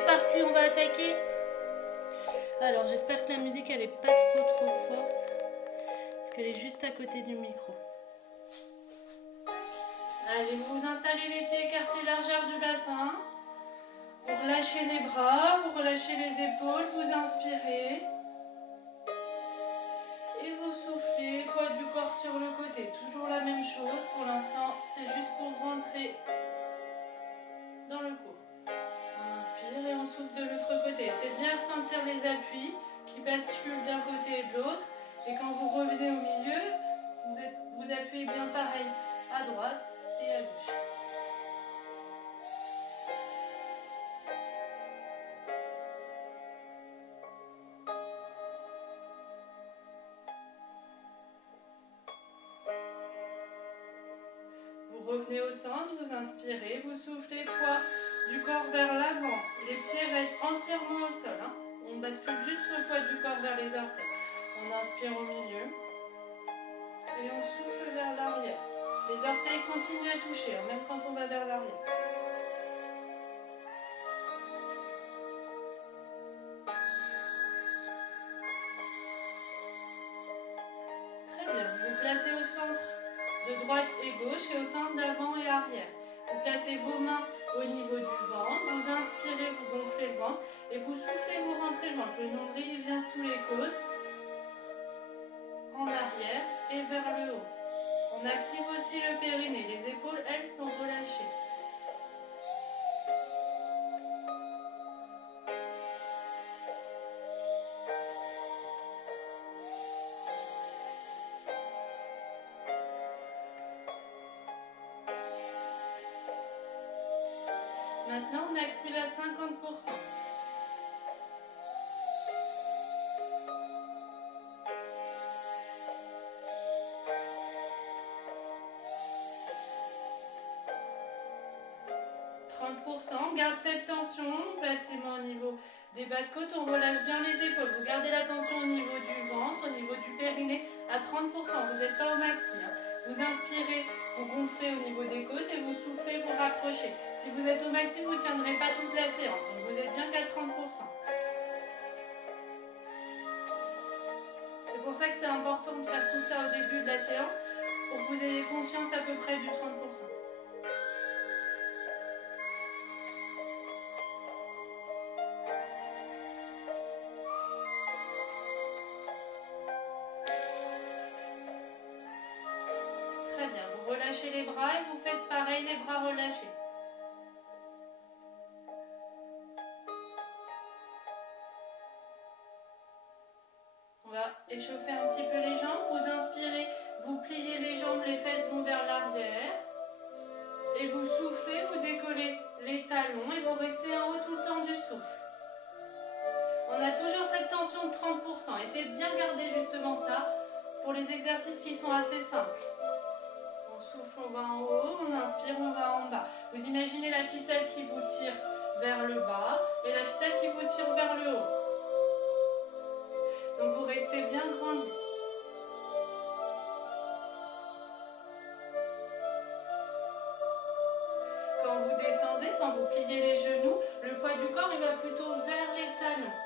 C'est parti, on va attaquer. Alors j'espère que la musique elle est pas trop forte parce qu'elle est juste à côté du micro. Allez, vous installez les pieds écartés largeur du bassin. Vous relâchez les bras, vous relâchez les épaules, vous inspirez. Et vous soufflez, poids du corps sur le côté. Toujours la même chose, pour l'instant c'est juste pour rentrer dans le cours. On inspire et on souffle de l'autre côté. C'est bien ressentir les appuis qui basculent d'un côté et de l'autre. Et quand vous revenez au milieu, vous appuyez bien pareil à droite et à gauche. Vous revenez au centre, vous inspirez, vous soufflez, poids du corps vers l'avant. Les pieds restent entièrement au sol. On bascule juste le poids du corps vers les orteils. On inspire au milieu et on souffle vers l'arrière. Les orteils continuent à toucher, même quand on va vers l'arrière. Très bien, vous vous placez au centre de droite et gauche et au centre d'avant et arrière. Vous placez vos mains au niveau du ventre, vous inspirez, vous gonflez le ventre et vous soufflez, vous rentrez le ventre. Le nombril vient sous les côtes, en arrière et vers le haut. On active aussi le périnée, les épaules elles sont relâchées. Maintenant on active à 50%. On garde cette tension, place ses mains au niveau des basses côtes, on relâche bien les épaules. Vous gardez la tension au niveau du ventre, au niveau du périnée à 30%. Vous n'êtes pas au maxi. Vous inspirez, vous gonflez au niveau des côtes et vous soufflez, vous rapprochez. Si vous êtes au maxi, vous ne tiendrez pas toute la séance. Donc vous êtes bien qu'à 30%. C'est pour ça que c'est important de faire tout ça au début de la séance pour que vous ayez conscience à peu près du 30%. Relâchez les bras et vous faites pareil, les bras relâchés. On va échauffer un petit peu les jambes. Vous inspirez, vous pliez les jambes, les fesses vont vers l'arrière. Et vous soufflez, vous décollez les talons et vous restez en haut tout le temps du souffle. On a toujours cette tension de 30%. Essayez de bien garder justement ça pour les exercices qui sont assez simples. Souffle, on va en haut, on inspire, on va en bas. Vous imaginez la ficelle qui vous tire vers le bas et la ficelle qui vous tire vers le haut. Donc vous restez bien grandi. Quand vous descendez, quand vous pliez les genoux, le poids du corps il va plutôt vers les talons.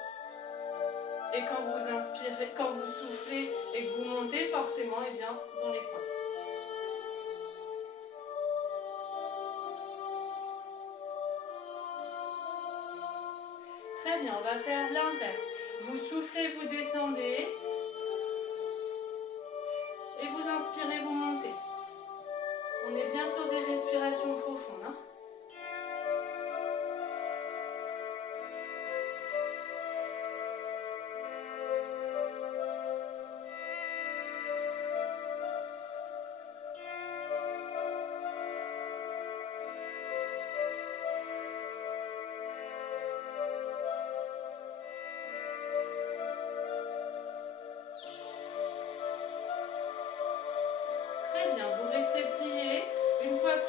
Et quand vous inspirez, quand vous soufflez et que vous montez, forcément, eh bien, dans les pointes. Très bien, on va faire l'inverse. Vous soufflez, vous descendez. Et vous inspirez, vous montez. On est bien sur des respirations profondes.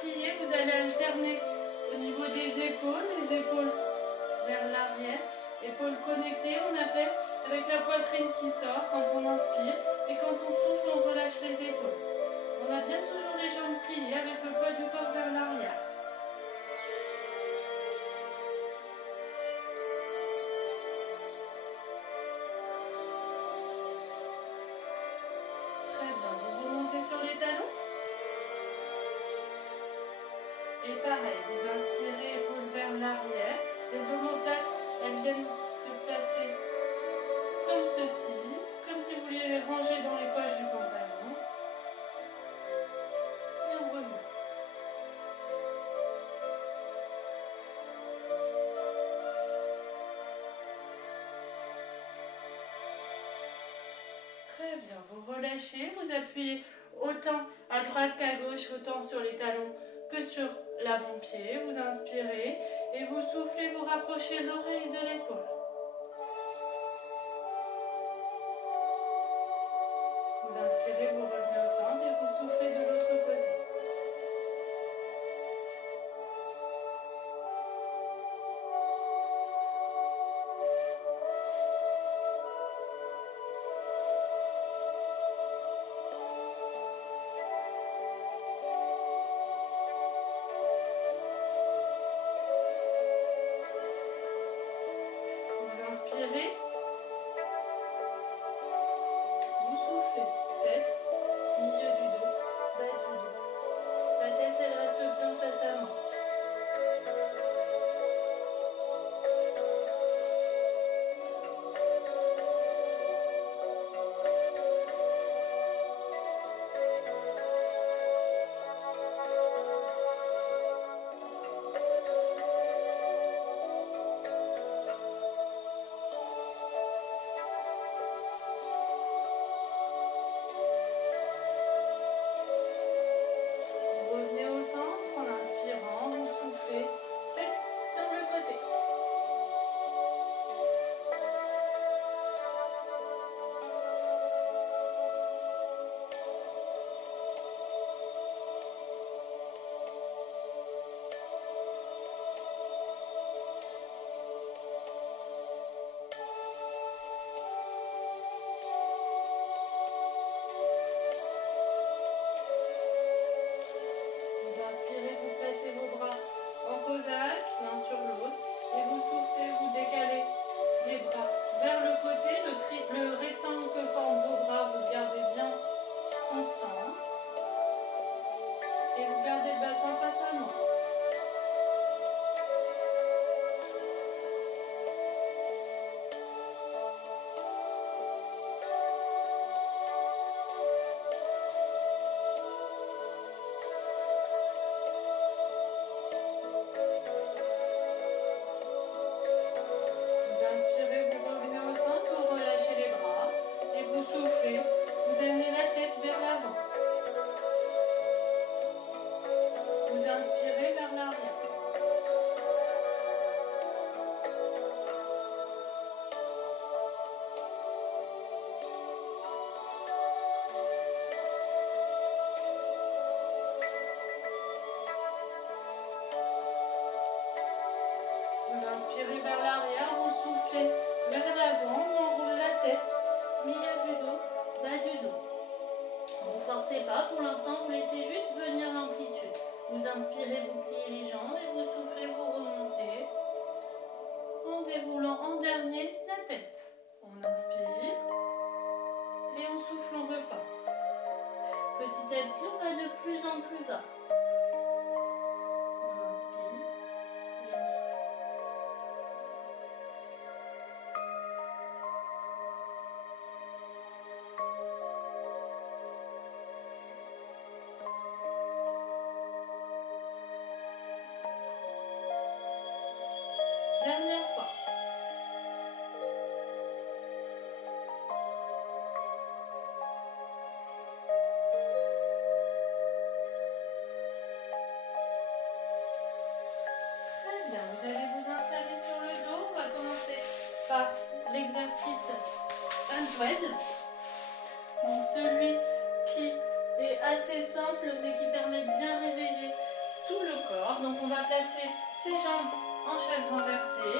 Plié, vous allez alterner au niveau des épaules, les épaules vers l'arrière, épaules connectées, on appelle, avec la poitrine qui sort quand on inspire, et quand on souffle, on relâche les épaules. On a bien toujours les jambes pliées avec le poids du corps vers l'arrière. Très bien, vous relâchez, vous appuyez autant à droite qu'à gauche, autant sur les talons que sur l'avant-pied. Vous inspirez et vous soufflez, vous rapprochez l'oreille de l'épaule. Vous inspirez, vous revenez au centre et vous soufflez de l'autre côté. Vous inspirez, vous soufflez, tête, milieu du dos, bas du dos. La tête, elle reste bien face à moi. Vous revenez au centre en inspirant, vous soufflez, tête sur le côté. Vous inspirez, vous placez vos bras en Cosaque, l'un sur l'autre, et vous soufflez, vous décalez les bras vers le côté, le rectangle que forment vos bras, vous le gardez bien constant, et vous gardez le bassin face à moi. Vous inspirez, vous revenez au centre, vous relâchez les bras, et vous soufflez, vous amenez la tête vers l'avant. Vous inspirez vers l'arrière. Vous inspirez vers l'arrière, vous soufflez vers l'avant, on enroule la tête, milieu du dos, bas du dos. Vous forcez pas, pour l'instant vous laissez juste venir l'amplitude. Vous inspirez, vous pliez les jambes et vous soufflez, vous remontez. En déroulant en dernier la tête. On inspire et on souffle, on repart. Petit à petit, on va de plus en plus bas. On inspire et on souffle. Dernière fois. Très bien, vous allez vous installer sur le dos. On va commencer par l'exercice Unthread. Donc celui qui est assez simple mais qui permet de bien réveiller tout le corps. Donc on va placer ses jambes en chaise renversée,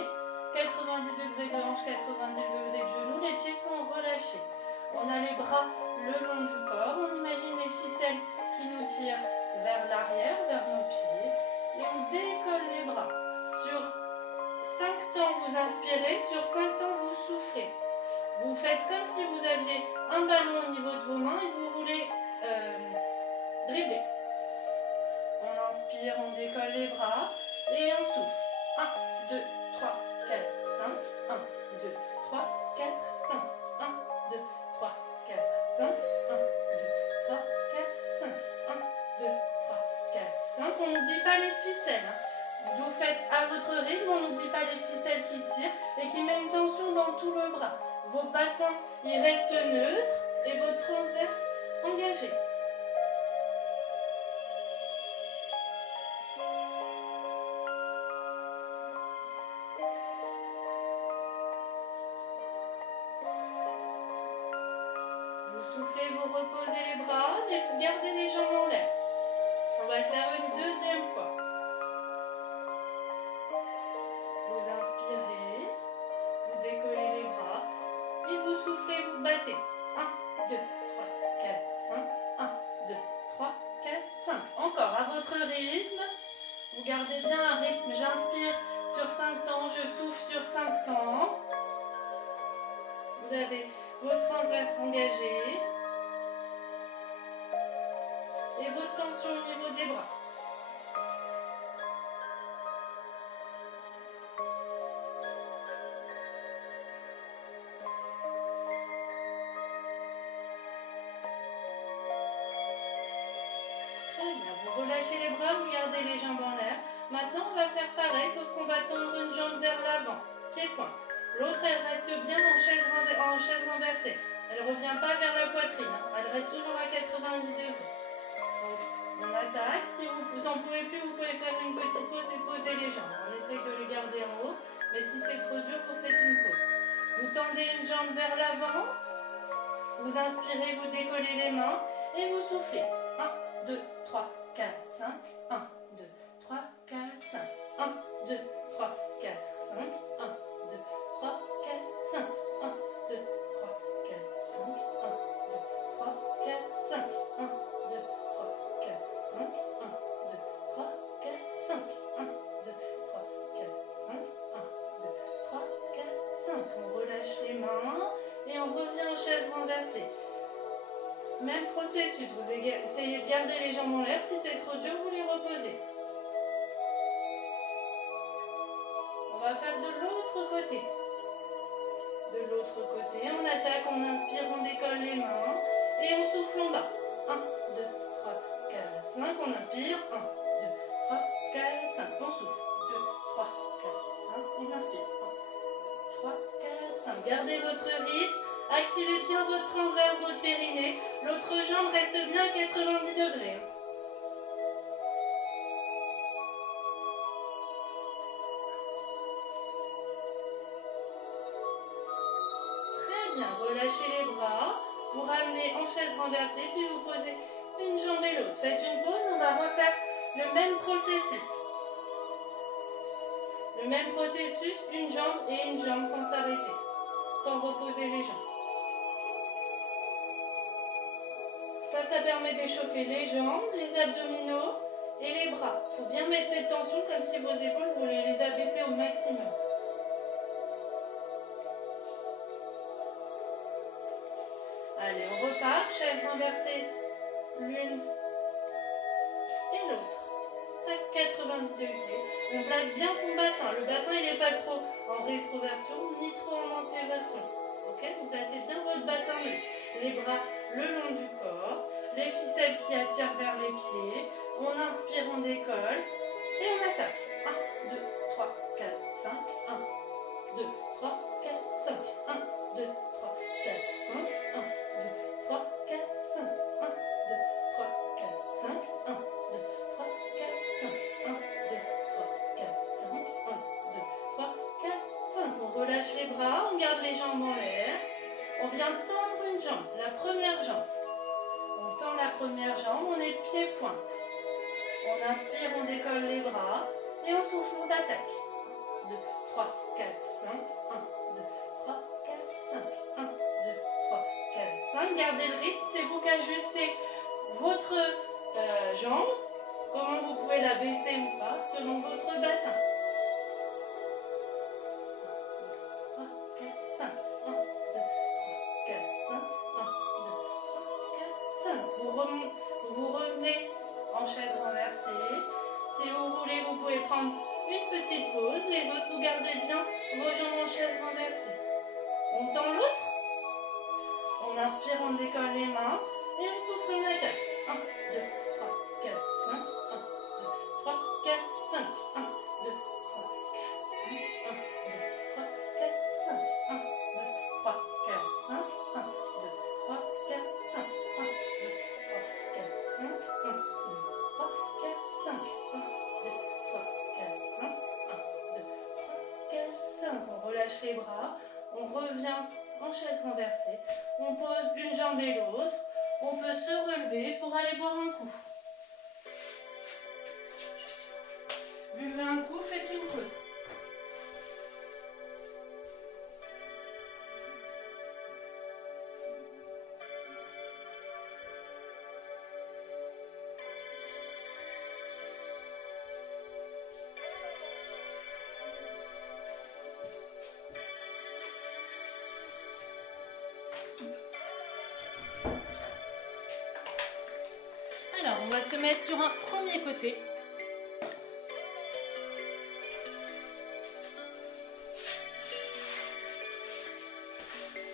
90 degrés de hanche, 90 degrés de genoux, les pieds sont relâchés. On a les bras le long du corps, on imagine les ficelles qui nous tirent vers l'arrière, vers nos pieds, et on décolle les bras. Sur 5 temps vous inspirez, sur 5 temps vous soufflez. Vous faites comme si vous aviez un ballon au niveau de vos mains et vous voulez dribbler. On inspire, on décolle les bras et on souffle. 1, 2, 3, 4, 5. 1, 2, 3, 4, 5. 1, 2, 3, 4, 5. 1, 2, 3, 4, 5. 1, 2, 3, 4, 5. On n'oublie pas les ficelles. Vous faites à votre rythme, on n'oublie pas les ficelles qui tirent et qui mettent une tension dans tout le bras. Vos bassins, ils restent neutres et votre transverse engagé. Vous soufflez, vous reposez les bras et vous gardez les jambes en l'air. On va le faire une deuxième fois. Vous inspirez, vous décollez les bras et vous soufflez, vous battez. 1, 2, 3, 4, 5. 1, 2, 3, 4, 5. Encore à votre rythme. Vous gardez bien un rythme. J'inspire sur 5 temps, je souffle sur 5 temps. Vous avez votre transverse engagé et votre tension au niveau des bras. Très bien, vous relâchez les bras, vous gardez les jambes en l'air. Maintenant, on va faire pareil, sauf qu'on va tendre une jambe vers l'avant, pied-pointe. L'autre, elle reste bien en chaise renversée. Elle ne revient pas vers la poitrine, elle reste toujours à 90 degrés. Donc, on attaque. Si vous n'en pouvez plus, vous pouvez faire une petite pause et poser les jambes. On essaye de les garder en haut, mais si c'est trop dur, vous faites une pause. Vous tendez une jambe vers l'avant, vous inspirez, vous décollez les mains et vous soufflez. 1, 2, 3, 4, 5. 1, 2, 3, 4, 5. 1, 2, 3, 4, 5. 1, 2, 3, 4, 5. 1, 2, 3, 4, 5. 1, 2, 3, 4, 5. 1, 2, 3, 4, 5. 1, 2, 3, 4, 5. 1, 2, 3, 4, 5. 1, 2, 3, 4, 5. On relâche les mains et on revient en chaise renversée. Même processus, vous essayez de garder les jambes en l'air. Si c'est trop dur, vous les reposez. On va faire de l'autre côté. De l'autre côté, on attaque, on inspire, on décolle les mains et on souffle en bas. 1, 2, 3, 4, 5. On inspire. 1, 2, 3, 4, 5. On souffle. 2, 3, 4, 5. On inspire. 1, 2, 3, 4, 5. Gardez votre rythme. Activez bien votre transverse, votre périnée. L'autre jambe reste bien à 90 degrés. Très bien, relâchez les bras. Vous ramenez en chaise renversée, puis vous posez une jambe et l'autre. Faites une pause, on va refaire le même processus. Le même processus, une jambe et une jambe sans s'arrêter, sans reposer les jambes. Ça permet d'échauffer les jambes, les abdominaux et les bras. Il faut bien mettre cette tension comme si vos épaules, vous voulez les abaisser au maximum. Allez, on repart, chaise renversée, l'une et l'autre. Tac, 90 degrés. On place bien son bassin. Le bassin, il n'est pas trop en rétroversion ni trop en antéversion. Ok, vous placez bien votre bassin, les bras le long du corps, les ficelles qui attirent vers les pieds. On inspire, on décolle et on attaque. 1, 2, 3, 4, 5. 1, 2, 3, 4, 5. 1, 2, 3, 4, 5. 1, 2, 3, 4, 5. 1, 2, 3, 4, 5. 1, 2, 3, 4, 5. 1, 2, 3, 4, 5. 1, 2, 3, 4, 5. On relâche les bras, on garde les jambes en l'air. On vient tendre une jambe, la première jambe. On tend la première jambe, on est pied-pointe. On inspire, on décolle les bras et on souffle, on attaque. 2, 3, 4, 5. 1, 2, 3, 4, 5. 1, 2, 3, 4, 5. Gardez le rythme, c'est vous qui ajustez votre jambe. Comment vous pouvez la baisser ou pas selon votre bassin. 1, 2, 3, 4, 5. 1, 2, 3, 4, 5. 1, 2, 3, 4, 5. Vous revenez en chaise renversée. Si vous voulez, vous pouvez prendre une petite pause. Les autres, vous gardez bien vos jambes en chaise renversée. On tend l'autre. On inspire, on décolle les mains. Et on souffle une attaque. 1, 2, 3, 4, 5. 1, 2, 3, 4, 5. 1, 2, 3, 4, 5. 1, 2, 3, 4, 5. 1, 2, 3, 4, 5. 1, 2, 3, 4, relâche les bras. On revient en chaise renversée. On pose une jambe et l'autre. On peut se relever pour aller boire un coup. Buvez un coup, faites une pause. Alors, on va se mettre sur un premier côté.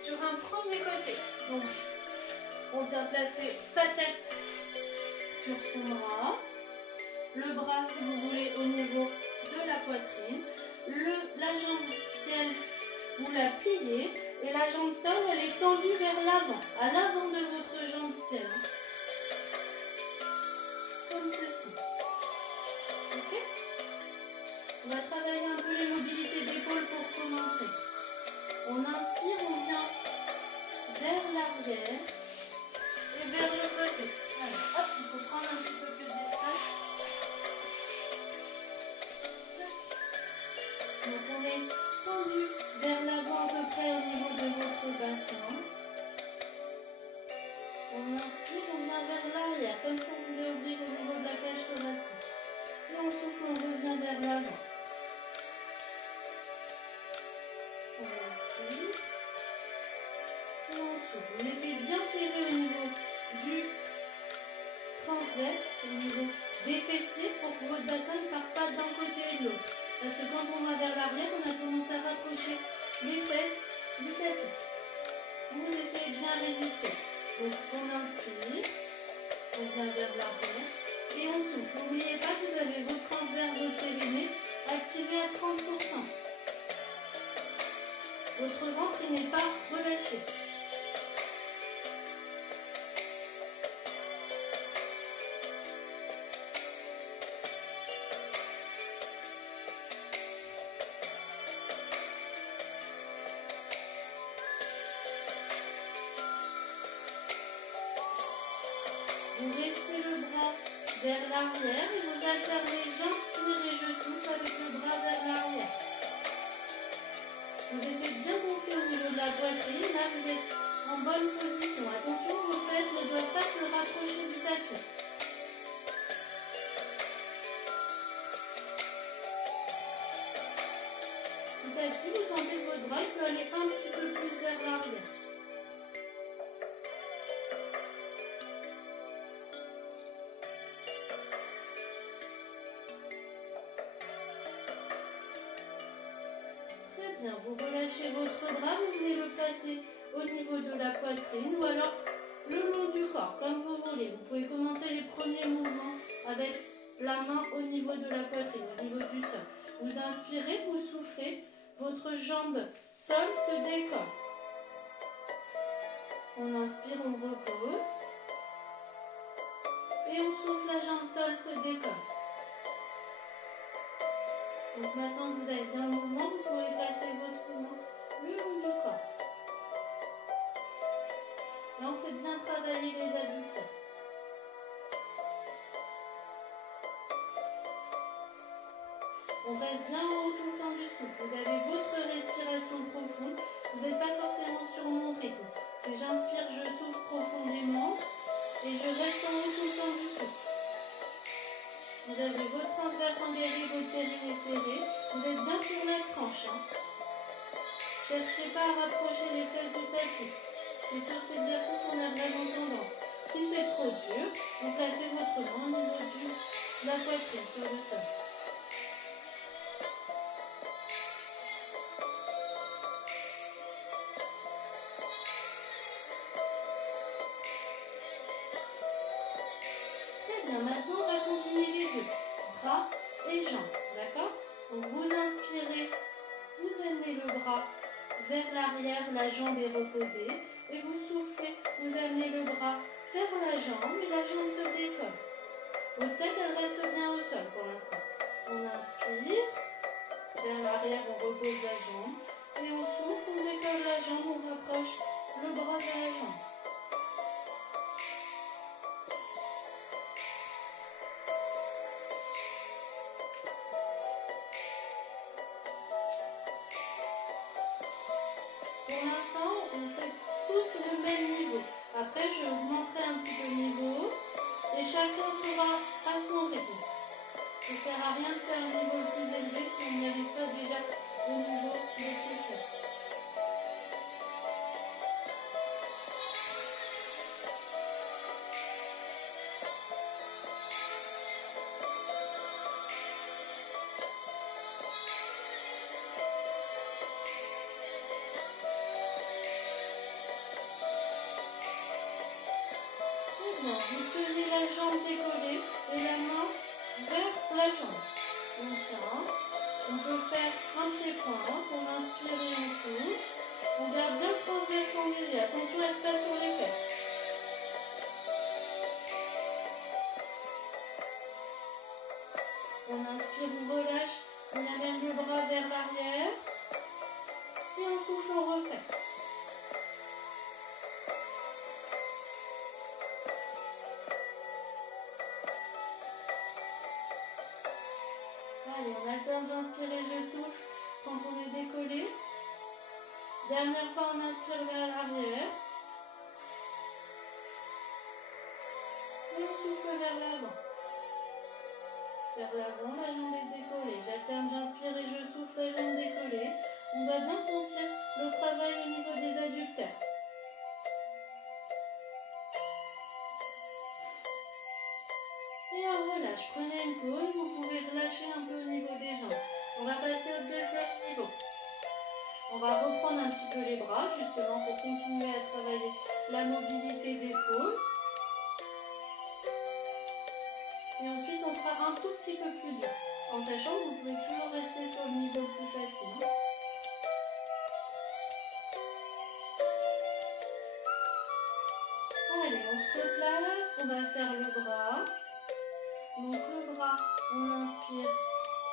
Sur un premier côté. Donc, on vient placer sa tête sur son bras. Le bras, si vous voulez, au niveau de la poitrine. La jambe ciel, vous la pliez. Et la jambe sol, elle est tendue vers l'avant. À l'avant de votre jambe ciel. Comme ceci. Ok? On va travailler un peu les mobilités d'épaule pour commencer. On inspire, on vient vers l'arrière et vers le côté. Alors, hop, il faut prendre un petit peu plus d'espace. Donc, on est tendu vers l'avant à peu près au niveau de votre bassin. On inspire, on vient vers l'arrière, comme si on voulait ouvrir au niveau de la cage thoracique. Et on souffle, on revient vers l'avant. On inspire. Et on souffle. On essaie de bien serrer au niveau du transverse, au niveau des fessiers, pour que votre bassin ne parte pas d'un côté et de l'autre. Parce que quand on va vers l'arrière, on a tendance à rapprocher les fesses du tapis. Vous essayez de bien résister. Donc on inspire, on vient vers l'arrière et on souffle. N'oubliez pas que vous avez votre transverse, votre périnée activé à 30%. Votre ventre n'est pas relâché. Vous restez le bras vers l'arrière et vous alternez, j'inspire et je souffle avec le bras vers l'arrière. Vous essayez de bien gonfler au niveau de la poitrine. Là, vous êtes en bonne position. Attention, vos fesses ne doivent pas se rapprocher du tapis. Petit à petit, vous sentez que votre bras peut aller un petit peu plus vers l'arrière. Très bien, vous relâchez votre bras, vous venez le placer au niveau de la poitrine ou alors le long du corps, comme vous voulez. Vous pouvez commencer les premiers mouvements avec la main au niveau de la poitrine, au niveau du sol. Vous inspirez, vous soufflez, votre jambe sol se décolle. On inspire, on repose. Et on souffle, la jambe sol se décolle. Donc maintenant que vous avez bien le mouvement, vous pouvez placer votre main le long du corps. Là, on fait bien travailler les adducteurs. On reste bien en haut tout le temps du souffle. Vous avez votre respiration profonde. Vous n'êtes pas forcément sur mon rythme. C'est j'inspire, je souffle profondément et je reste en haut tout le temps du souffle. Vous avez votre transverse engagé, votre périnée serré. Vous êtes bien sur la tranche. Cherchez pas à rapprocher les fesses du tapis. Et sur cet exercice, on a vraiment tendance. Si c'est trop dur, vous placez votre main au niveau de la poitrine sur le sol. Très bien, maintenant on va combiner les deux, bras et jambes, d'accord? Donc vous inspirez, vous amenez le bras vers l'arrière, la jambe est reposée, et vous soufflez, vous amenez le bras vers la jambe et la jambe se décolle. Votre tête, elle reste bien au sol pour l'instant. On inspire, vers l'arrière, on repose la jambe, et Pour l'instant, on fait tous le même niveau. Après, je augmenterai un petit peu le niveau et chacun fera à son rythme. Ça ne sert à rien de faire un niveau plus élevé si on n'y arrive pas déjà au niveau le plus faible. Vous tenez la jambe décollée et la main vers la jambe. Comme ça. On peut faire un pied-point. On inspire et on souffle. On garde bien le transverse engagé. Attention à être pas sur les fesses. On inspire, on relâche. On amène le bras vers l'arrière. Et on souffle, on refait. Allez, on alterne, j'inspire et je souffle quand on est décollé. Dernière fois, on inspire vers l'arrière. Et on souffle vers l'avant. Vers l'avant, la jambe est décollée. J'alterne, j'inspire et je souffle, la jambe décollée. On va bien sentir le travail au niveau des adducteurs. Et on relâche. Prenez une pause. Vous pouvez relâcher un peu au niveau des jambes. On va passer au deuxième niveau. On va reprendre un petit peu les bras, justement, pour continuer à travailler la mobilité d'épaule. Et ensuite, on fera un tout petit peu plus dur. En sachant que vous pouvez toujours rester sur le niveau le plus facile. Allez, on se replace. On va faire le bras. Donc le bras, on inspire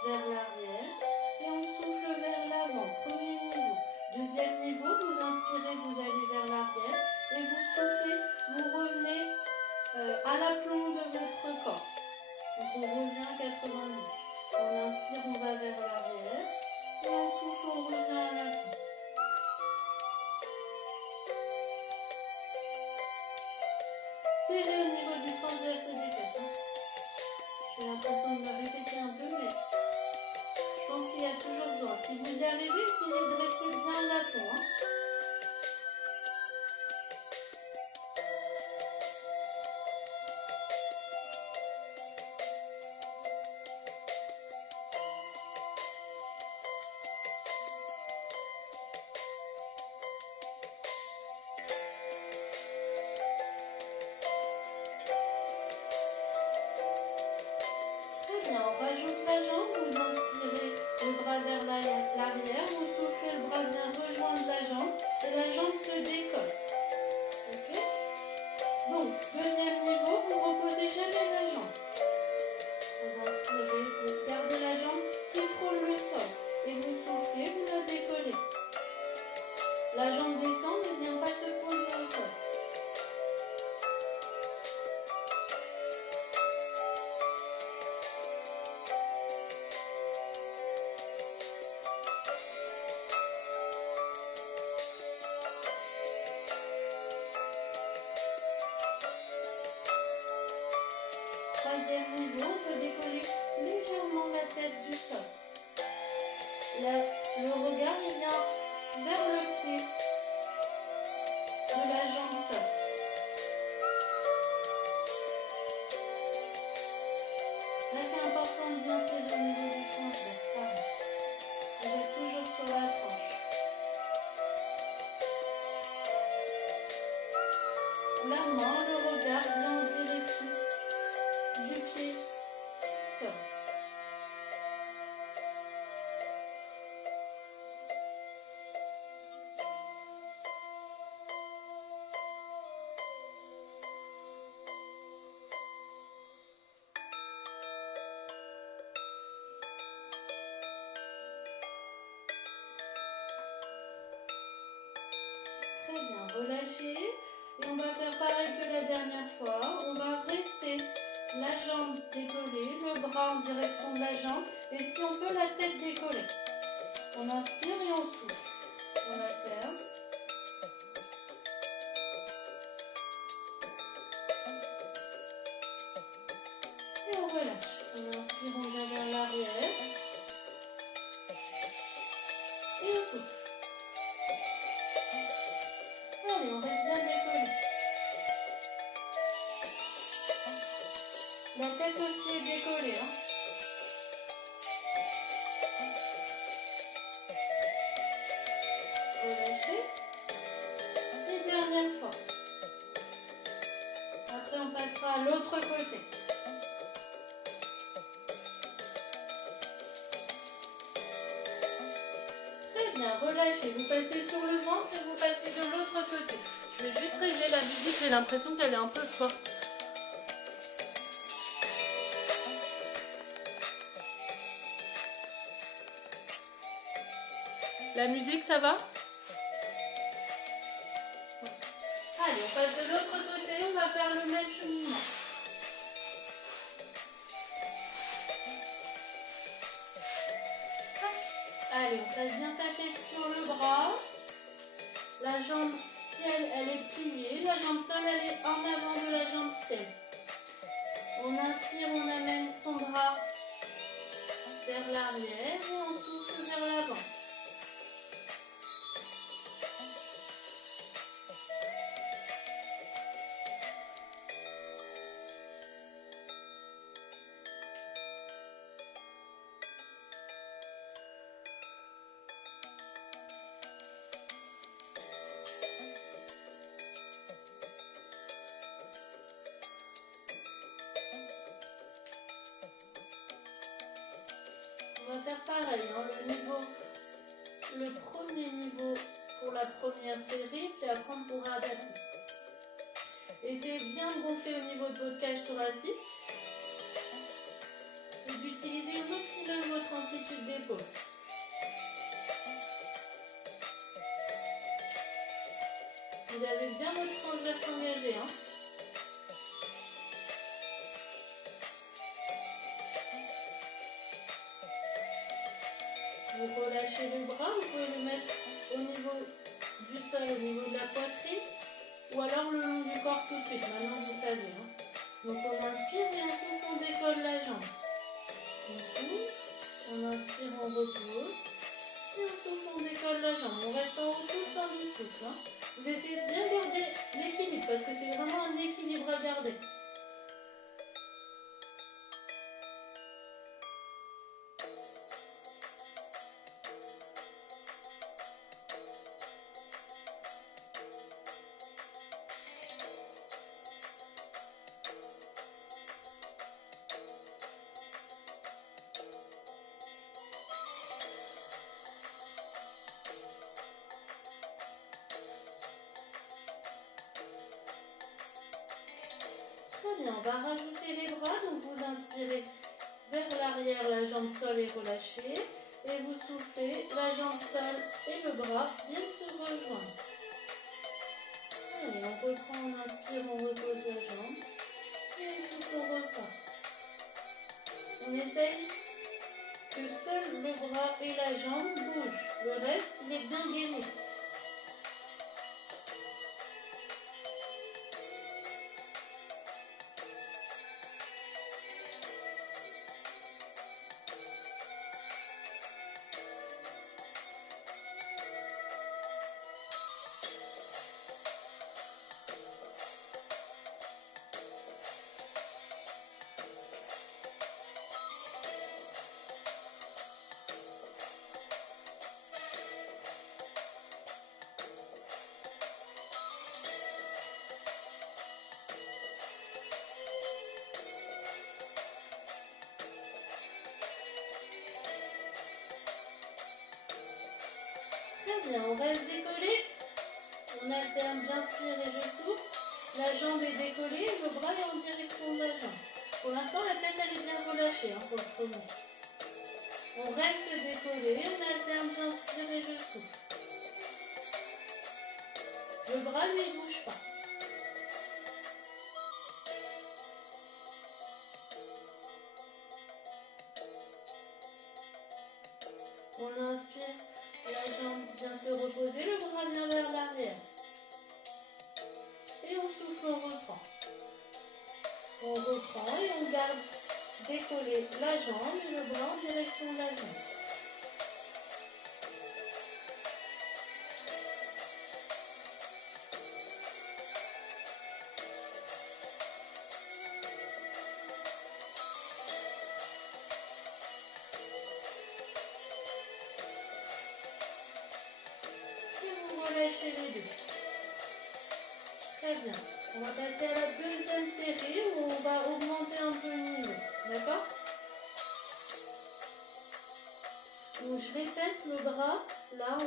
vers l'arrière et on souffle vers l'avant. Premier niveau. Deuxième niveau, vous inspirez, vous allez vers l'arrière et vous soufflez, vous revenez à l'aplomb de votre corps. Donc on revient à 90. On inspire, on va vers l'arrière et on souffle, on revient à l'aplomb. Serrez au niveau du transverse et des fesses. J'ai l'impression de me répéter un peu, mais je pense qu'il y a toujours besoin. Si vous y arrivez, essayez de rester bien l'aplomb. Très bien, on rajoute la jambe, vous inspirez le bras vers l'arrière, vous soufflez, le bras vient rejoindre la jambe et la jambe se décolle. Ok? Donc, deuxième niveau, vous ne reposez jamais la jambe. Vous inspirez, vous gardez la jambe qui frôle le sol et vous soufflez, vous la décollez. La jambe descend, ne vient pas se poser au sol. Troisième niveau, on peut décoller légèrement la tête du sol. Le regard il vient vers le pied de la jambe sol. Là, c'est important de bien serrer au niveau du transverse. Vous êtes toujours sur la tranche. La main, le regard vient en direction du pied sol. Très bien, relâchez. Et on va faire pareil que la dernière fois. On va rester la jambe décollée, le bras en direction de la jambe. Et si on peut, la tête décollée. On inspire et on souffle. On alterne. on souffle. Allez, on reste bien décollé. La tête aussi est décollée. Hein. Relâchez. Et dernière fois. Après, on passera à l'autre côté. Très bien, relâchez. Vous passez sur le ventre et vous passez de l'autre côté. Je vais juste régler la musique, j'ai l'impression qu'elle est un peu forte. La musique, ça va? Allez, on passe de l'autre côté, on va faire le même cheminement. Allez, on place bien sa tête sur le bras. La jambe ciel, elle est pliée. La jambe seule, elle est en avant de la jambe ciel. On inspire, on amène son bras vers l'arrière et on souffle vers l'avant. On va faire pareil, hein, le premier niveau pour la première série, puis après on pourra adapter. Essayez bien de gonfler au niveau de votre cage thoracique et d'utiliser au maximum votre amplitude d'épaule. Vous avez bien votre transverse engagé. Hein. Vous relâchez le bras, vous pouvez le mettre au niveau du sol, au niveau de la poitrine, ou alors le long du corps tout de suite, maintenant vous savez. Hein. Donc on inspire et on souffle, on décolle la jambe. On souffle, on inspire, on repose, et on souffle, on décolle la jambe. On reste en haut tout le temps du souffle. Hein. Vous essayez de bien garder l'équilibre, parce que c'est vraiment un équilibre à garder. Très bien, on va rajouter les bras, donc vous inspirez vers l'arrière, la jambe sol est relâchée, et vous soufflez, la jambe sol et le bras viennent se rejoindre. Allez, on reprend, on inspire, on repose la jambe, et on souffle, on repart. On essaye que seul le bras et la jambe bougent, le reste, il est bien gainé. Très bien, on reste décollé. On alterne, j'inspire et je souffle. La jambe est décollée, le bras est en direction de la jambe. Pour l'instant, la tête elle est bien relâchée pour le premier. On reste décollé, on alterne, j'inspire et je souffle. Le bras lui ne bouge pas. On inspire, la jambe vient se reposer, le bras vient vers l'arrière. Et on souffle, on reprend. On reprend et on garde décoller la jambe et le bras en direction de la jambe. relâchez les deux. Très bien. On va passer à la deuxième série où on va augmenter un peu le niveau. D'accord? Donc je répète, le bras, là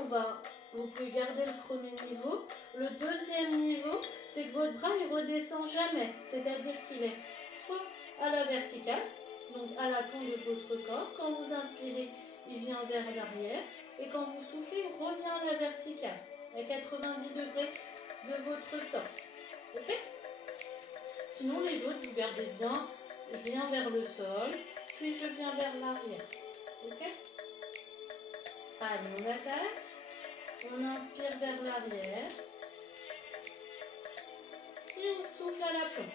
vous pouvez garder le premier niveau. Le deuxième niveau, c'est que votre bras il redescend jamais. C'est-à-dire qu'il est soit à la verticale, donc à l'aplomb de votre corps. Quand vous inspirez, il vient vers l'arrière. Et quand vous soufflez, il revient à la verticale, à 90 degrés de votre torse. Ok? Sinon les autres, vous gardez bien, je viens vers le sol, puis je viens vers l'arrière. Ok? Allez, on attaque. On inspire vers l'arrière. Et on souffle à l'aplomb.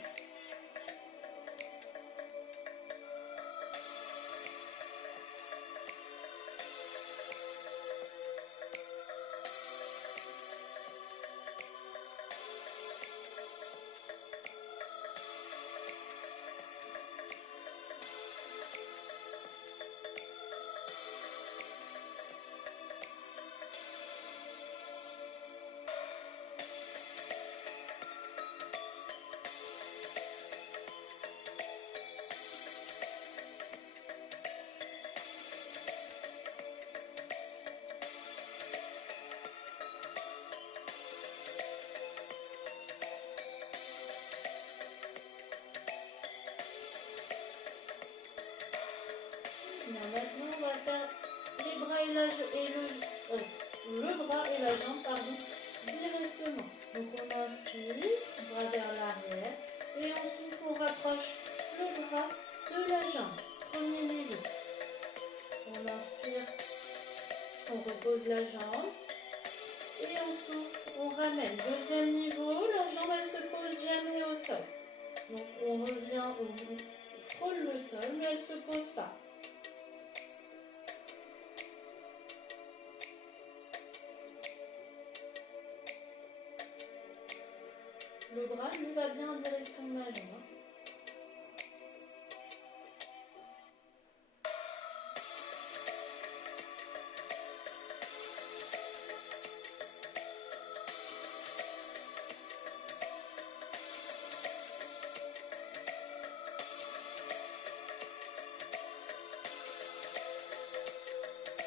Maintenant, on va faire les bras et le bras et la jambe, directement. Donc on inspire, bras vers l'arrière, et ensuite on rapproche le bras de la jambe. Premier niveau. On inspire, on repose la jambe, et on souffle, on ramène. Deuxième niveau, la jambe elle se pose jamais au sol. Donc on revient, on frôle le sol, mais elle ne se pose pas. Le bras, lui, va bien en direction de la jambe.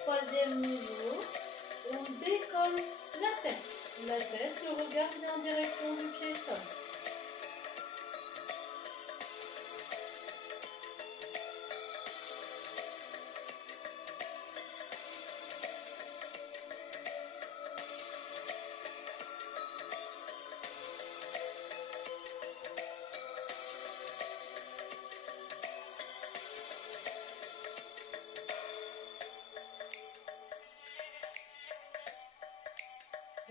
Troisième niveau, on décolle la tête. La tête, le regard vient en direction du pied-sol.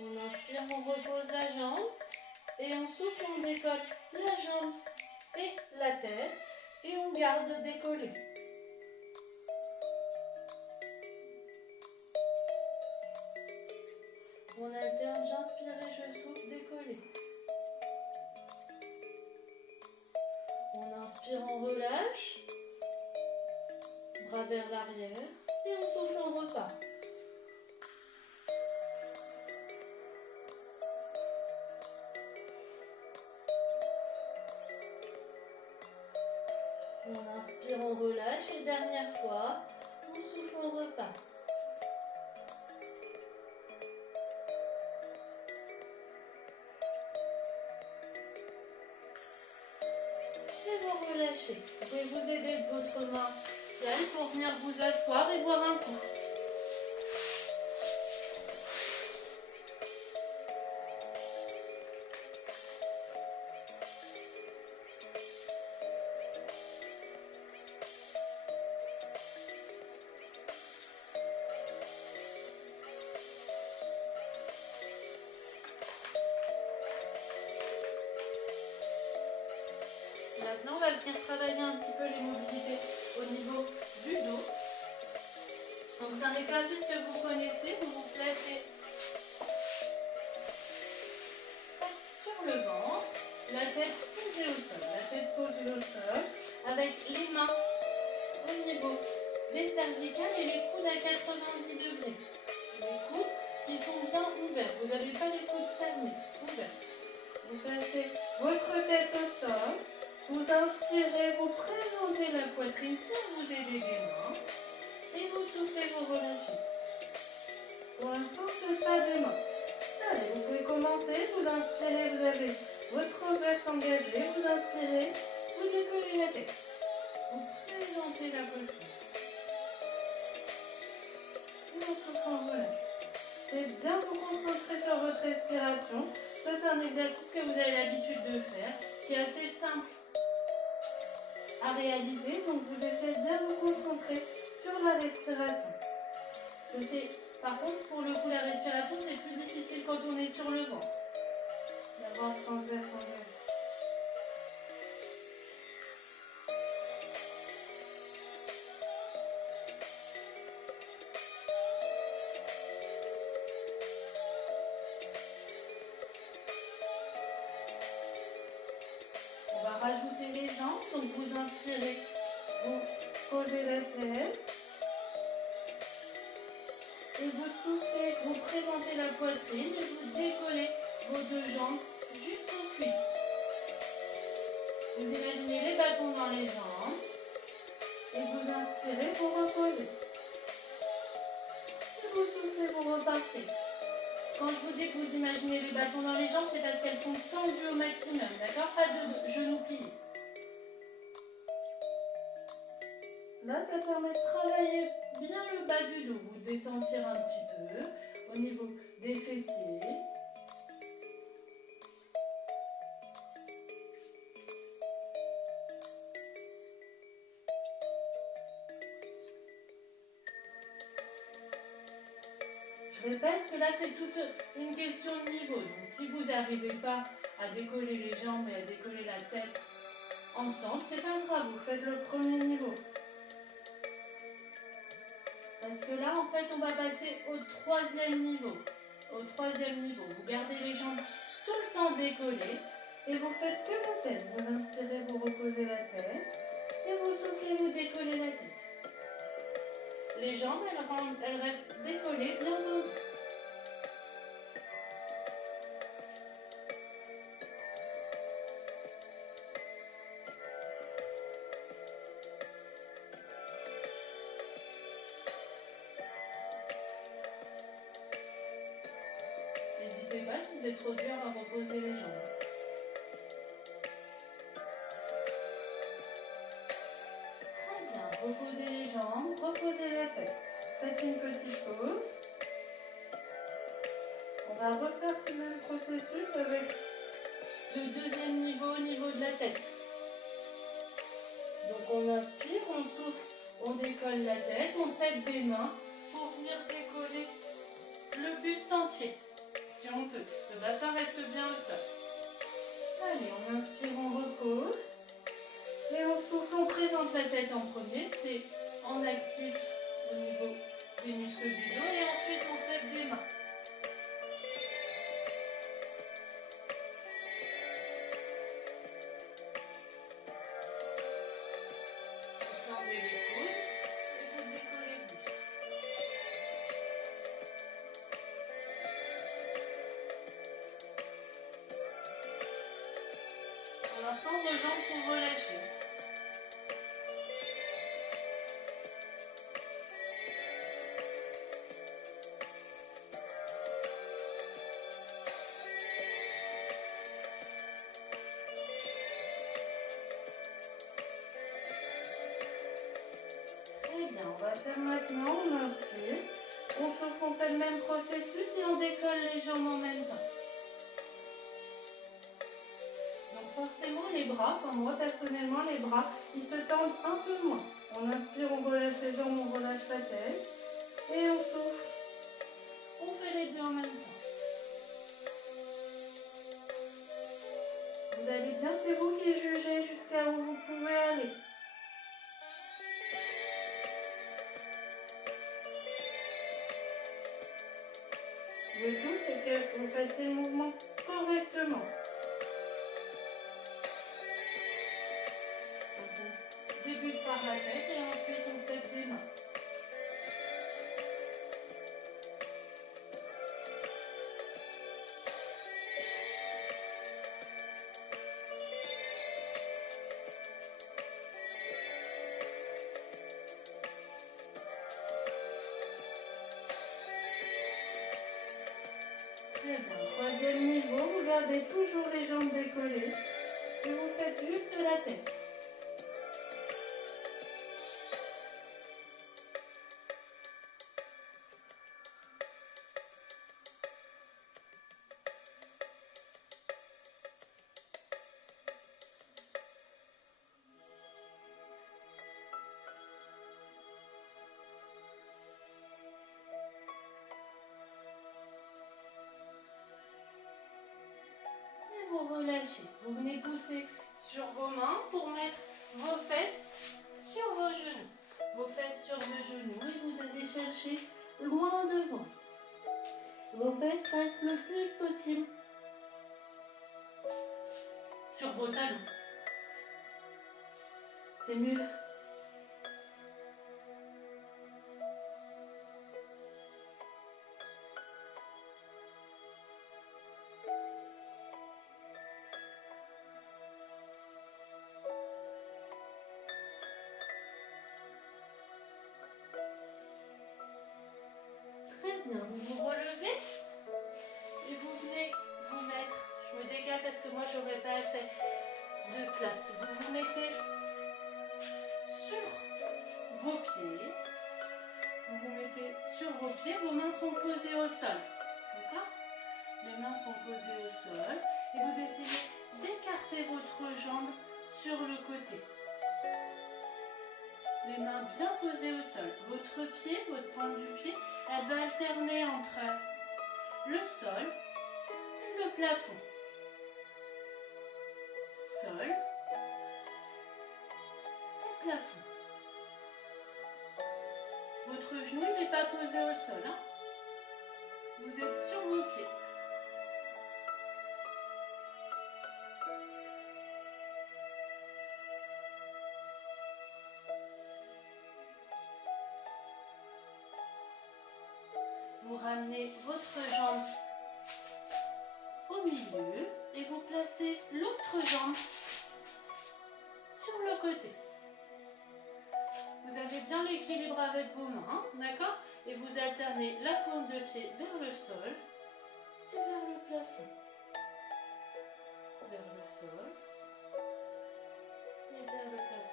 On inspire, on repose la jambe et on souffle, on décolle la jambe et la tête et on garde décollé. On alterne, j'inspire et je souffle, décollé. On inspire, on relâche, bras vers l'arrière et on souffle, on repart. On inspire, on relâche et dernière fois, on souffle, on repart. Et vous relâchez. Vous pouvez vous aider de votre main ciel pour venir vous asseoir et boire un coup. Maintenant, on va venir travailler un petit peu les mobilités au niveau du dos. Donc, c'est un exercice que vous connaissez. Vous vous placez sur le ventre, la tête posée au sol. La tête posée au sol, avec les mains au niveau des cervicales et les coudes à 90 degrés. Les coudes qui sont bien ouverts. Vous n'avez pas les coudes Vous placez votre tête au sol. Vous inspirez, vous présentez la poitrine si vous avez des mains. Et vous soufflez, vous relâchez. Pour l'instant, ce pas de main. Allez, vous pouvez commencer. Vous inspirez, vous avez votre transverse engagé. Vous inspirez, vous décollez la tête. Vous présentez la poitrine. Et en soufflant, vous relâchez. C'est bien vous concentrer sur votre respiration. Ça, c'est un exercice que vous avez l'habitude de faire, qui est assez simple à réaliser. Donc, vous essayez de bien vous concentrer sur la respiration. Par contre, pour le coup, la respiration, c'est plus difficile quand on est sur le ventre. D'avoir transverse engagé. On va rajouter les jambes. Donc, vous inspirez, vous posez la tête. Et vous soufflez, vous présentez la poitrine et vous décollez vos deux jambes jusqu'aux cuisses. Vous imaginez les bâtons dans les jambes et vous inspirez, vous reposez. Et vous soufflez, vous repartez. Quand je vous dis que vous imaginez les bâtons dans les jambes, c'est parce qu'elles sont tendues au maximum, d'accord? Pas de genoux pliés. Là, ça permet de travailler bien le bas du dos. Vous devez sentir un petit peu au niveau des fessiers. Je répète que là, c'est toute une question de niveau. Donc, si vous n'arrivez pas à décoller les jambes et à décoller la tête ensemble, c'est pas grave, vous faites le premier niveau. Parce que là, en fait, on va passer au troisième niveau. Au troisième niveau, vous gardez les jambes tout le temps décollées et vous faites que la tête. Vous inspirez, vous reposez la tête et vous soufflez, vous décollez la tête. Les jambes, elles restent décollées, bien entendu. N'hésitez pas si c'est trop dur à reposer les jambes. Très bien, reposez les jambes, reposez la tête. Faites une petite pause. On va refaire ce même processus avec le deuxième niveau au niveau de la tête. Donc on inspire, on souffle, on décolle la tête, on s'aide des mains pour venir décoller le buste entier. Si on peut. Le bassin reste bien au sol. Allez, on inspire, on repose. Et on souffle, on présente la tête en premier. C'est en actif au niveau des muscles du dos. Et ensuite, on s'aide des mains. Vous tendez les coudes et vous décollez le buste. Pour l'instant, vos jambes sont relâchées. On va faire maintenant, on inspire, on souffle, on fait le même processus et on décolle les jambes en même temps. Donc forcément les bras, enfin moi personnellement les bras, ils se tendent un peu moins. On inspire, on relâche les jambes, on relâche la tête et on souffle. On fait les deux en même temps. Vous allez bien, c'est vous qui jugez jusqu'à où vous pouvez aller. Le tout, c'est que vous fassiez le mouvement correctement. On débute par la tête et ensuite on s'aide des mains. Très bien. Troisième niveau, vous gardez toujours les jambes décollées et vous faites juste la tête. Vous relâchez. Vous venez pousser sur vos mains pour mettre vos fesses sur vos genoux. Vos fesses sur vos genoux et vous allez chercher loin devant. Vos fesses restent le plus possible sur vos talons. C'est mieux. Très bien, vous vous relevez et vous venez vous mettre, je me décale parce que moi j'aurais pas assez de place, vous vous mettez sur vos pieds, vos mains sont posées au sol, d'accord? Les mains sont posées au sol et vous essayez d'écarter votre jambe sur le côté. Les mains bien posées au sol. Votre pied, votre pointe du pied, elle va alterner entre le sol et le plafond. Sol et plafond. Votre genou n'est pas posé au sol. Hein? Vous êtes sur vos pieds. Vous ramenez votre jambe au milieu et vous placez l'autre jambe sur le côté. Vous avez bien l'équilibre avec vos mains, d'accord? Et vous alternez la pointe de pied vers le sol et vers le plafond. Vers le sol et vers le plafond.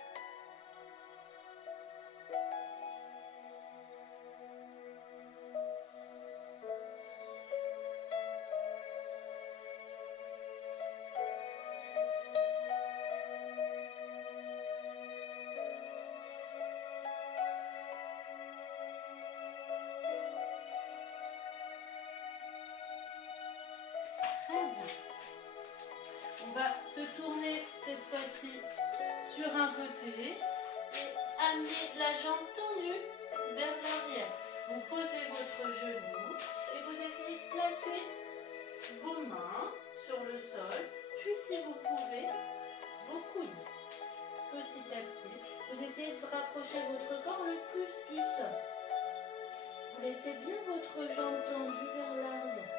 Très bien. On va se tourner cette fois-ci sur un côté et amener la jambe tendue vers l'arrière. Vous posez votre genou et vous essayez de placer vos mains sur le sol, puis si vous pouvez, vos coudes. Petit à petit, vous essayez de rapprocher votre corps le plus du sol. Vous laissez bien votre jambe tendue vers l'arrière.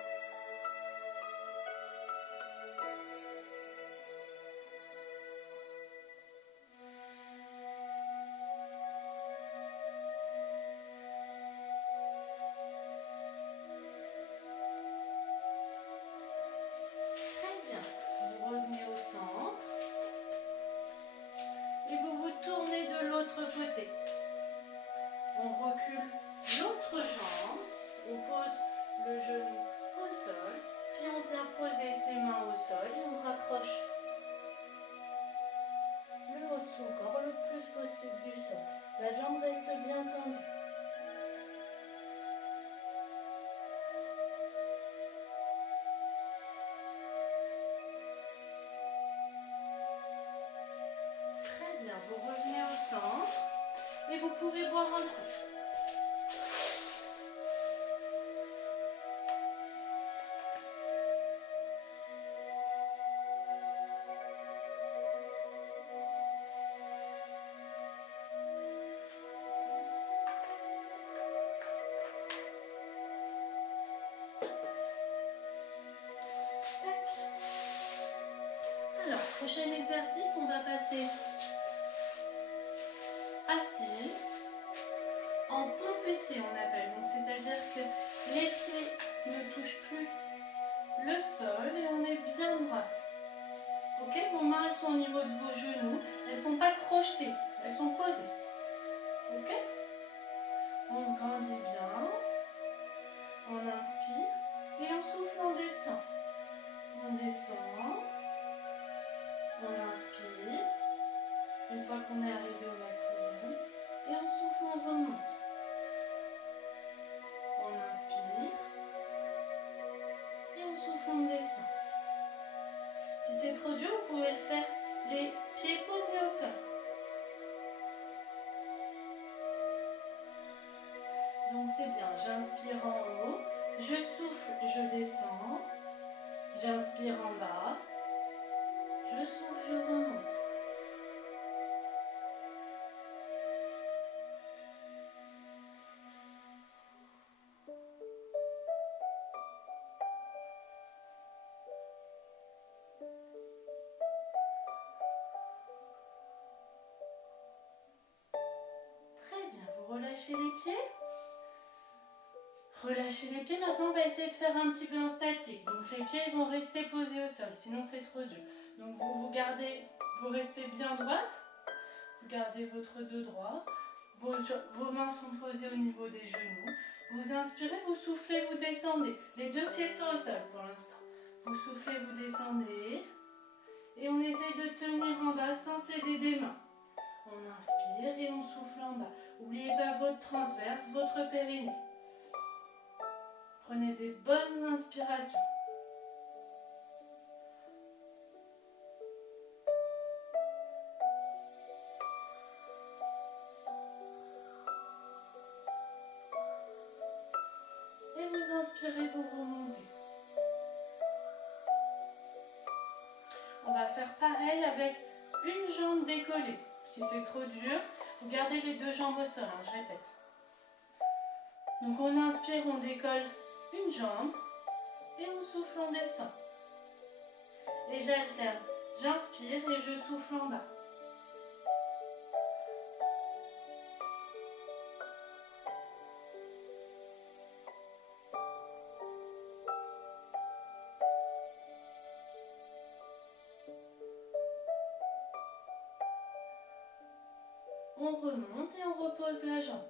Côté. On recule l'autre jambe, on pose le genou au sol, puis on vient poser ses mains au sol et on rapproche le haut de son corps le plus possible du sol. La jambe reste bien tendue. Très bien, vous revenez au centre. Et vous pouvez boire un coup. Alors, prochain exercice, on va passer assis, en pont fessé on appelle. Donc c'est-à-dire que les pieds ne touchent plus au niveau de vos genoux. Elles ne sont pas crochetées, elles sont posées. Ok? On se grandit bien. On inspire et on souffle, on descend. On descend. On inspire. Une fois qu'on est arrivé au maximum. Et on souffle, on remonte. On inspire. Et on souffle, on descend. Si c'est trop dur, vous pouvez le faire les pieds posés au sol. Donc c'est bien, j'inspire en haut, je souffle, je descends, j'inspire en bas, je souffle, je remonte. Très bien, vous relâchez les pieds. Relâchez les pieds, maintenant on va essayer de faire un petit peu en statique. Donc les pieds vont rester posés au sol, sinon c'est trop dur. Donc vous restez bien droite, vous gardez votre dos droit, vos mains sont posées au niveau des genoux. Vous inspirez, vous soufflez, vous descendez. Les deux pieds sur le sol pour l'instant. Vous soufflez, vous descendez. Et on essaie de tenir en bas sans céder des mains. On inspire et on souffle en bas. N'oubliez pas votre transverse, votre périnée. Prenez des bonnes inspirations. Et vous inspirez, vous remontez. On va faire pareil avec une jambe décollée. Si c'est trop dur, vous gardez les deux jambes au sol, hein, je répète. Donc on inspire, on décolle une jambe et on souffle, on descend. Et j'alterne. J'inspire et je souffle en bas. On remonte et on repose la jambe.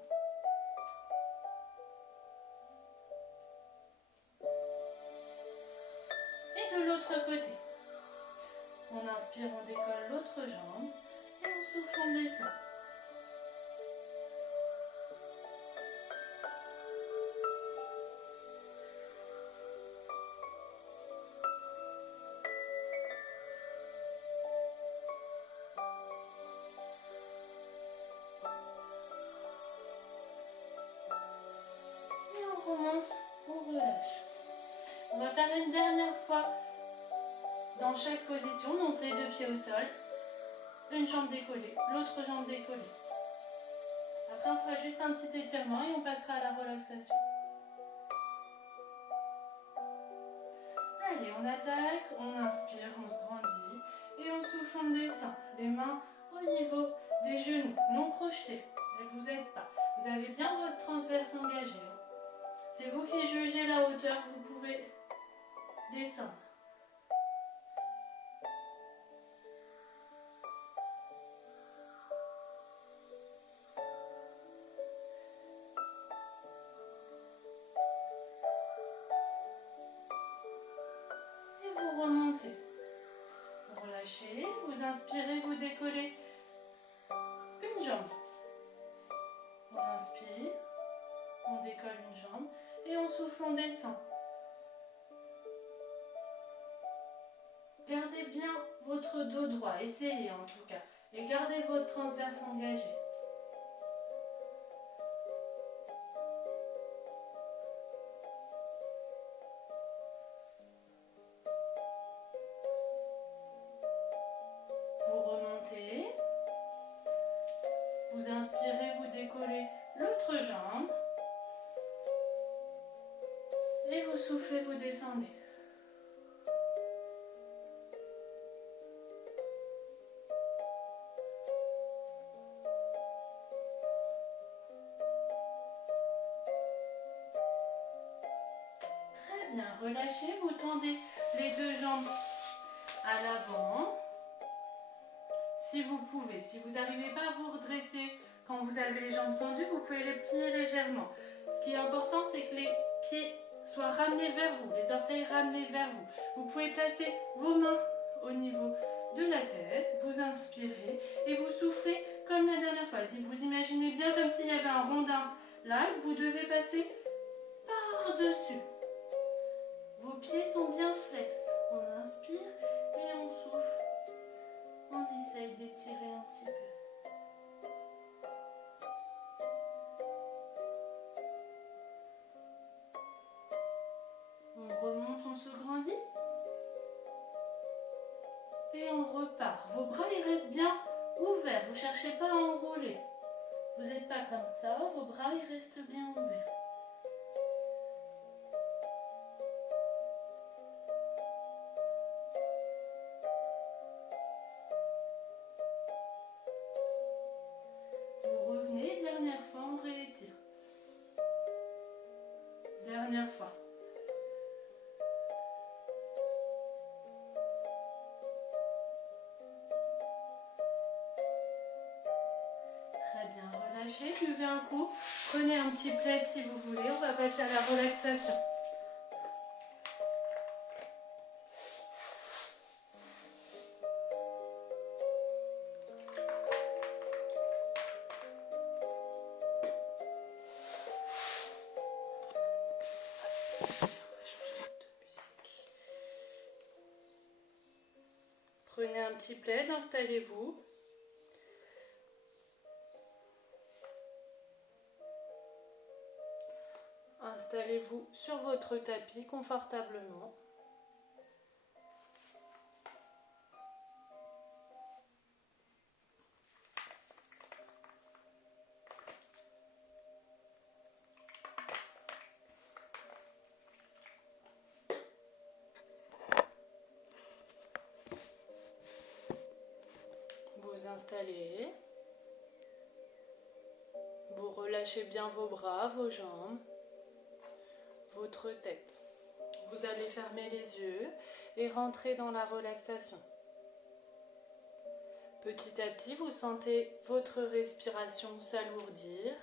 Et de l'autre côté. On inspire, on décolle l'autre jambe et on souffle, on descend. Et on remonte, on relâche. On va faire une dernière fois dans chaque position, donc les deux pieds au sol, une jambe décollée, l'autre jambe décollée. Après on fera juste un petit étirement et on passera à la relaxation. Allez, on attaque, on inspire, on se grandit et on souffle, on descend. Les mains au niveau des genoux, non crochetés, ne vous aidez pas. Vous avez bien votre transverse engagé. C'est vous qui jugez la hauteur, vous pouvez descendre. Vous remontez, vous relâchez, vous inspirez, vous décollez une jambe. On inspire, on décolle une jambe et on souffle, on descend. Gardez bien votre dos droit, essayez en tout cas, et gardez votre transverse engagé. Vous remontez, vous inspirez, vous décollez l'autre jambe, et vous soufflez, vous descendez. Très bien, relâchez, vous tendez les deux jambes à l'avant. si vous pouvez. Si vous n'arrivez pas à vous redresser quand vous avez les jambes tendues, vous pouvez les plier légèrement. Ce qui est important, c'est que les pieds soient ramenés vers vous, les orteils ramenés vers vous. Vous pouvez placer vos mains au niveau de la tête, vous inspirez et vous soufflez comme la dernière fois. Si vous imaginez bien comme s'il y avait un rondin là, que vous devez passer par-dessus. Vos pieds sont bien flex. On inspire et on souffle. On essaye d'étirer un petit peu. On remonte, on se grandit. Et on repart. Vos bras, ils restent bien ouverts. Vous ne cherchez pas à enrouler. Vous n'êtes pas comme ça. Vos bras, ils restent bien ouverts. Vous revenez. Dernière fois, on réétire. Dernière fois. Relâchez, buvez un coup, prenez un petit plaid si vous voulez, on va passer à la relaxation. Prenez un petit plaid, installez-vous. Installez-vous sur votre tapis confortablement. Vous installez. Vous relâchez bien vos bras, vos jambes. Votre tête. Vous allez fermer les yeux et rentrer dans la relaxation. Petit à petit, vous sentez votre respiration s'alourdir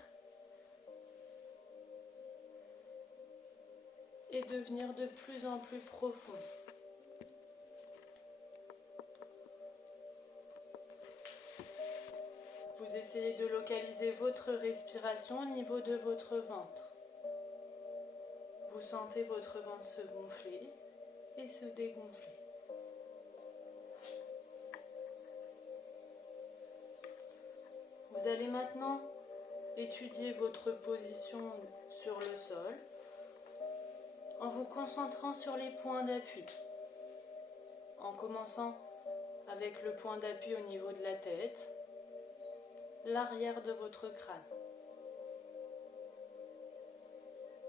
et devenir de plus en plus profonde. Vous essayez de localiser votre respiration au niveau de votre ventre. Vous sentez votre ventre se gonfler et se dégonfler. Vous allez maintenant étudier votre position sur le sol en vous concentrant sur les points d'appui. En commençant avec le point d'appui au niveau de la tête, l'arrière de votre crâne.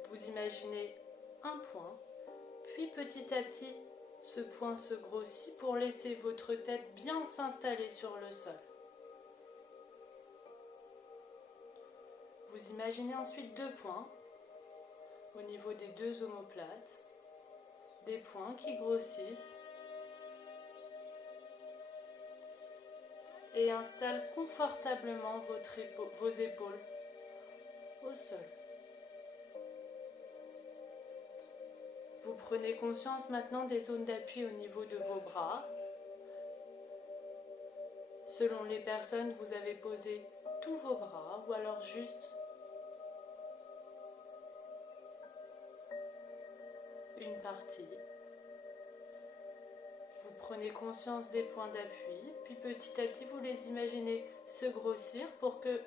Vous imaginez un point, puis petit à petit, ce point se grossit pour laisser votre tête bien s'installer sur le sol. Vous imaginez ensuite deux points au niveau des deux omoplates, des points qui grossissent et installent confortablement vos épaules au sol. Vous prenez conscience maintenant des zones d'appui au niveau de vos bras. Selon les personnes, vous avez posé tous vos bras ou alors juste une partie. Vous prenez conscience des points d'appui, puis petit à petit vous les imaginez se grossir pour que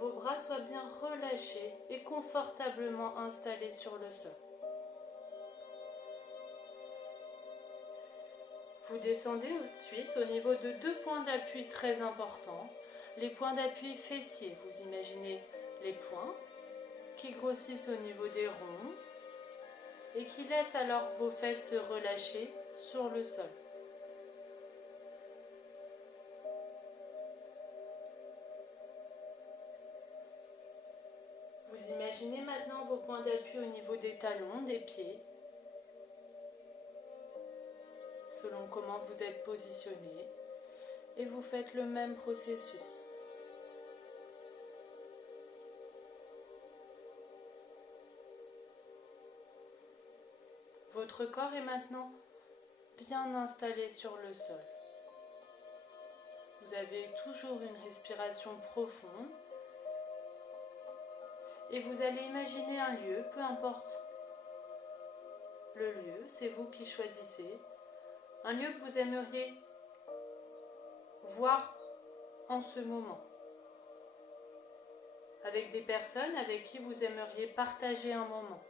vos bras soient bien relâchés et confortablement installés sur le sol. Vous descendez ensuite au niveau de deux points d'appui très importants, les points d'appui fessiers. Vous imaginez les points qui grossissent au niveau des ronds et qui laissent alors vos fesses se relâcher sur le sol. Vous imaginez maintenant vos points d'appui au niveau des talons, des pieds, selon comment vous êtes positionné. et vous faites le même processus. Votre corps est maintenant bien installé sur le sol. Vous avez toujours une respiration profonde et vous allez imaginer un lieu, peu importe le lieu, c'est vous qui choisissez, un lieu que vous aimeriez voir en ce moment, avec des personnes avec qui vous aimeriez partager un moment.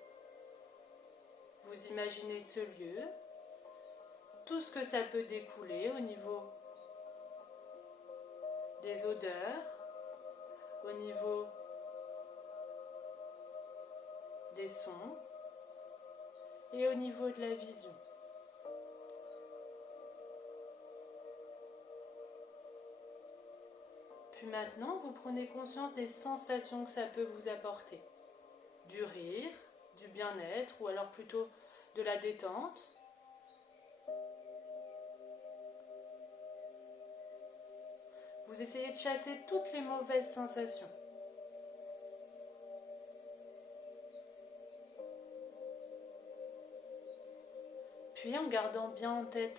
Vous imaginez ce lieu, tout ce que ça peut découler au niveau des odeurs, au niveau des sons et au niveau de la vision. Puis maintenant, vous prenez conscience des sensations que ça peut vous apporter. Du rire, du bien-être ou alors plutôt de la détente. Vous essayez de chasser toutes les mauvaises sensations. Puis en gardant bien en tête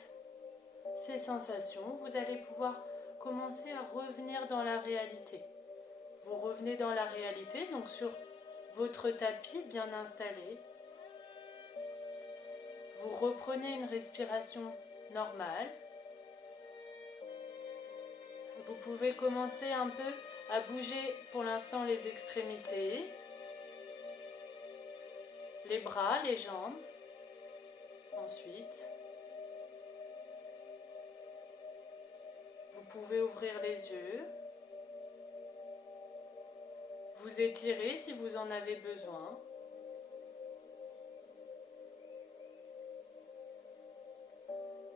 ces sensations, vous allez pouvoir commencer à revenir dans la réalité. Vous revenez dans la réalité, donc sur votre tapis bien installé. Vous reprenez une respiration normale. Vous pouvez commencer un peu à bouger pour l'instant les extrémités, les bras, les jambes. Ensuite, vous pouvez ouvrir les yeux, vous étirer si vous en avez besoin.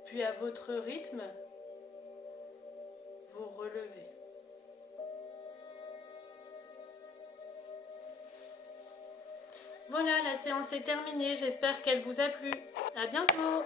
Puis à votre rythme, vous relevez. Voilà, la séance est terminée, j'espère qu'elle vous a plu. À bientôt!